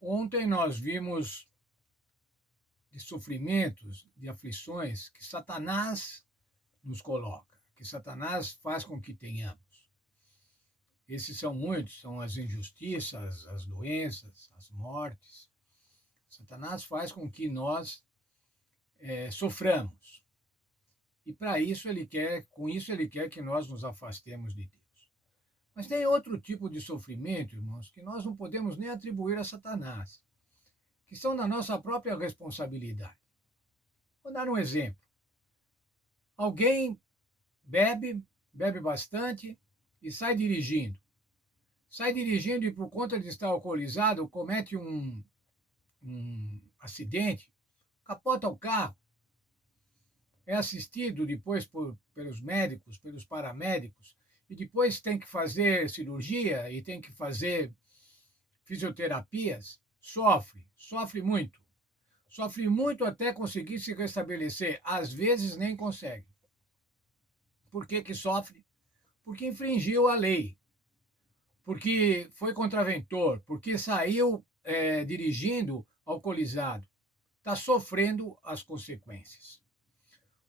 Ontem nós vimos de sofrimentos, de aflições que Satanás nos coloca, que Satanás faz com que tenhamos. Esses são muitos, são as injustiças, as doenças, as mortes. Satanás faz com que nós soframos. E para isso ele quer, com isso ele quer que nós nos afastemos de Deus. Mas tem outro tipo de sofrimento, irmãos, que nós não podemos nem atribuir a Satanás, que são da nossa própria responsabilidade. Vou dar um exemplo. Alguém bebe bastante e sai dirigindo. Sai dirigindo e, por conta de estar alcoolizado, comete um acidente, capota o carro, é assistido depois pelos médicos, pelos paramédicos, e depois tem que fazer cirurgia e tem que fazer fisioterapias, sofre muito. Sofre muito até conseguir se restabelecer. Às vezes nem consegue. Por que que sofre? Porque infringiu a lei, porque foi contraventor, porque saiu dirigindo alcoolizado. Está sofrendo as consequências.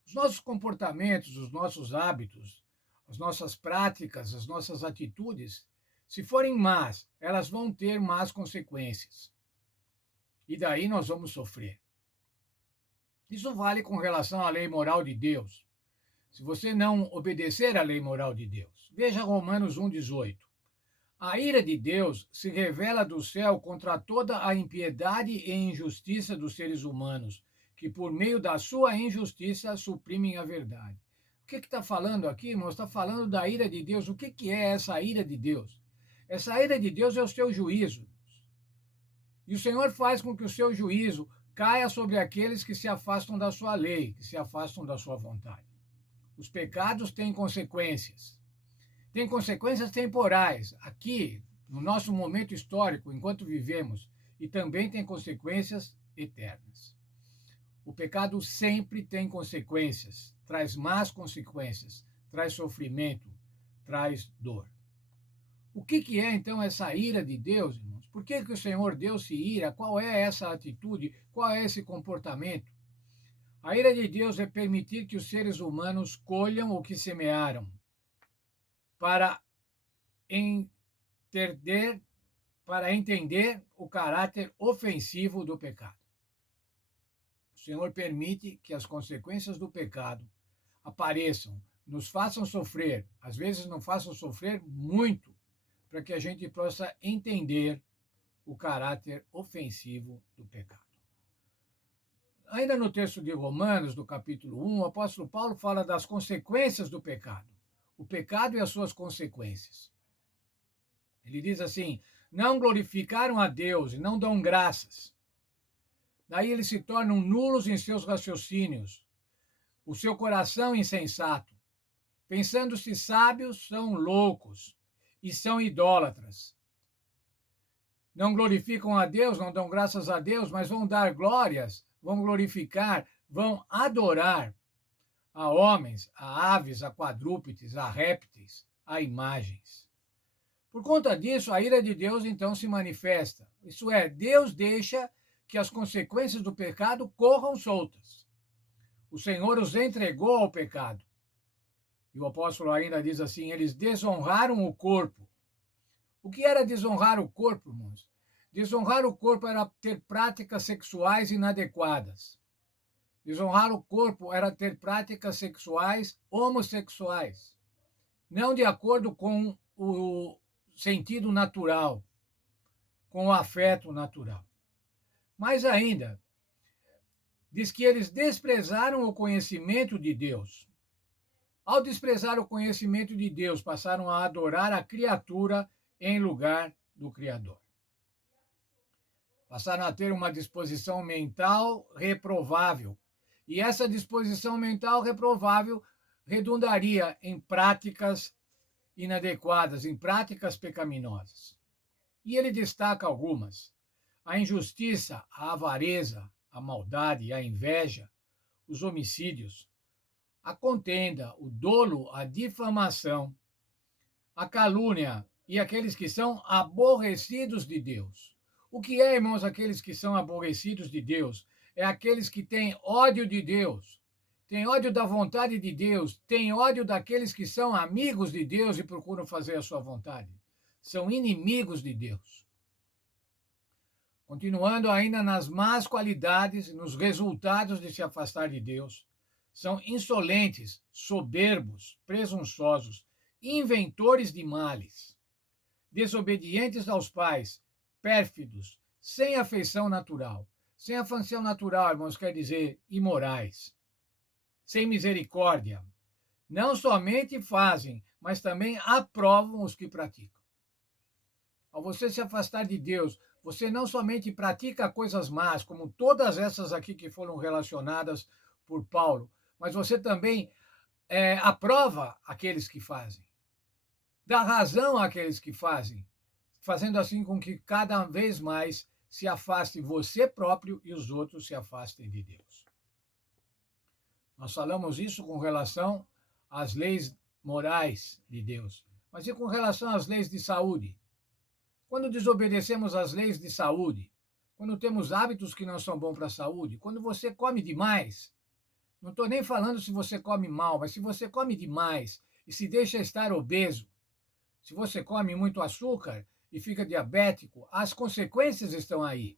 Os nossos comportamentos, os nossos hábitos, as nossas práticas, as nossas atitudes, se forem más, elas vão ter más consequências. E daí nós vamos sofrer. Isso vale com relação à lei moral de Deus. Se você não obedecer à lei moral de Deus. Veja Romanos 1,18. A ira de Deus se revela do céu contra toda a impiedade e injustiça dos seres humanos, que por meio da sua injustiça suprimem a verdade. O que está falando aqui, irmãos? Está falando da ira de Deus. O que é essa ira de Deus? Essa ira de Deus é o seu juízo. E o Senhor faz com que o seu juízo caia sobre aqueles que se afastam da sua lei, que se afastam da sua vontade. Os pecados têm consequências. Tem consequências temporais, aqui, no nosso momento histórico, enquanto vivemos, e também tem consequências eternas. O pecado sempre tem consequências, traz más consequências, traz sofrimento, traz dor. O que é, então, essa ira de Deus, irmãos? Por que o Senhor Deus se ira? Qual é essa atitude? Qual é esse comportamento? A ira de Deus é permitir que os seres humanos colham o que semearam, para entender, para entender o caráter ofensivo do pecado. O Senhor permite que as consequências do pecado apareçam, nos façam sofrer, às vezes não façam sofrer muito, para que a gente possa entender o caráter ofensivo do pecado. Ainda no texto de Romanos, do capítulo 1, o apóstolo Paulo fala das consequências do pecado. O pecado e as suas consequências. Ele diz assim: não glorificaram a Deus e não dão graças. Daí eles se tornam nulos em seus raciocínios, o seu coração insensato. Pensando-se sábios, são loucos e são idólatras. Não glorificam a Deus, não dão graças a Deus, mas vão dar glórias, vão glorificar, vão adorar a homens, a aves, a quadrúpedes, a répteis, a imagens. Por conta disso, a ira de Deus então se manifesta. Isso é, Deus deixa que as consequências do pecado corram soltas. O Senhor os entregou ao pecado. E o apóstolo ainda diz assim: eles desonraram o corpo. O que era desonrar o corpo, irmãos? Desonrar o corpo era ter práticas sexuais inadequadas. Desonrar o corpo era ter práticas sexuais homossexuais, não de acordo com o sentido natural, com o afeto natural. Mais ainda, diz que eles desprezaram o conhecimento de Deus. Ao desprezar o conhecimento de Deus, passaram a adorar a criatura em lugar do Criador. Passaram a ter uma disposição mental reprovável. E essa disposição mental reprovável redundaria em práticas inadequadas, em práticas pecaminosas. E ele destaca algumas: a injustiça, a avareza, a maldade, a inveja, os homicídios, a contenda, o dolo, a difamação, a calúnia e aqueles que são aborrecidos de Deus, O que é, irmãos, aqueles que são aborrecidos de Deus? É aqueles que têm ódio de Deus, têm ódio da vontade de Deus, têm ódio daqueles que são amigos de Deus e procuram fazer a sua vontade. São inimigos de Deus. Continuando ainda nas más qualidades, nos resultados de se afastar de Deus, são insolentes, soberbos, presunçosos, inventores de males, desobedientes aos pais, pérfidos, sem afeição natural. Sem afeição natural, irmãos, quer dizer imorais, sem misericórdia. Não somente fazem, mas também aprovam os que praticam. Ao você se afastar de Deus, você não somente pratica coisas más, como todas essas aqui que foram relacionadas por Paulo, mas você também aprova aqueles que fazem, dá razão àqueles que fazem, fazendo assim com que cada vez mais se afaste você próprio e os outros se afastem de Deus. Nós falamos isso com relação às leis morais de Deus, mas e com relação às leis de saúde? Quando desobedecemos às leis de saúde, quando temos hábitos que não são bons para a saúde, quando você come demais, não estou nem falando se você come mal, mas se você come demais e se deixa estar obeso, se você come muito açúcar e fica diabético, as consequências estão aí.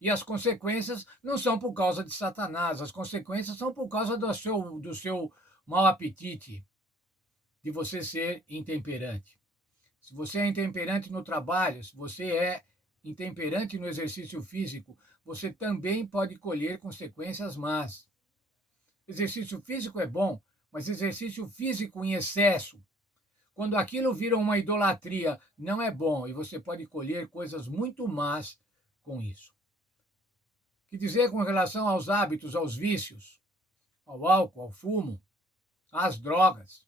E as consequências não são por causa de Satanás, as consequências são por causa do seu mau apetite, de você ser intemperante. Se você é intemperante no trabalho, se você é intemperante no exercício físico, você também pode colher consequências más. Exercício físico é bom, mas exercício físico em excesso, quando aquilo vira uma idolatria, não é bom e você pode colher coisas muito más com isso. O que dizer com relação aos hábitos, aos vícios, ao álcool, ao fumo, às drogas?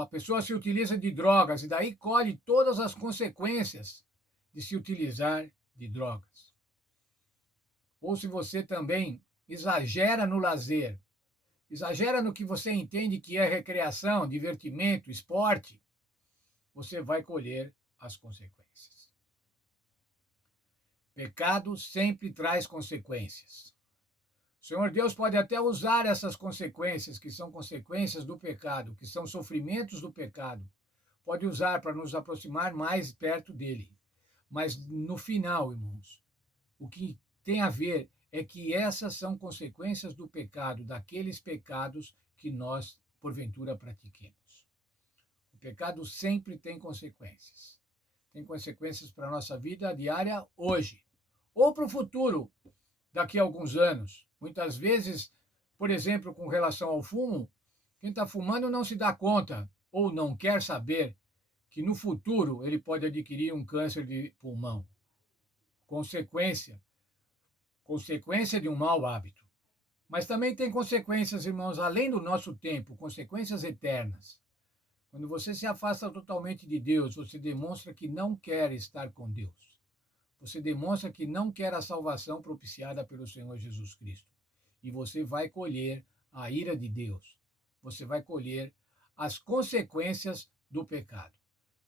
A pessoa se utiliza de drogas e daí colhe todas as consequências de se utilizar de drogas. Ou se você também exagera no lazer, exagera no que você entende que é recreação, divertimento, esporte, você vai colher as consequências. Pecado sempre traz consequências. O Senhor Deus pode até usar essas consequências, que são consequências do pecado, que são sofrimentos do pecado, pode usar para nos aproximar mais perto dele. Mas no final, irmãos, o que tem a ver é que essas são consequências do pecado, daqueles pecados que nós, porventura, pratiquemos. O pecado sempre tem consequências. Tem consequências para a nossa vida diária hoje, ou para o futuro, daqui a alguns anos. Muitas vezes, por exemplo, com relação ao fumo, quem está fumando não se dá conta ou não quer saber que no futuro ele pode adquirir um câncer de pulmão. Consequência de um mau hábito. Mas também tem consequências, irmãos, além do nosso tempo, consequências eternas. Quando você se afasta totalmente de Deus, você demonstra que não quer estar com Deus. Você demonstra que não quer a salvação propiciada pelo Senhor Jesus Cristo. E você vai colher a ira de Deus. Você vai colher as consequências do pecado.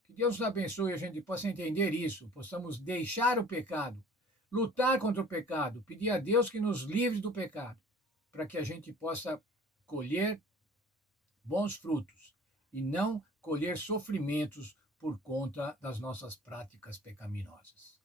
Que Deus nos abençoe e a gente possa entender isso, possamos deixar o pecado, lutar contra o pecado, pedir a Deus que nos livre do pecado, para que a gente possa colher bons frutos e não colher sofrimentos por conta das nossas práticas pecaminosas.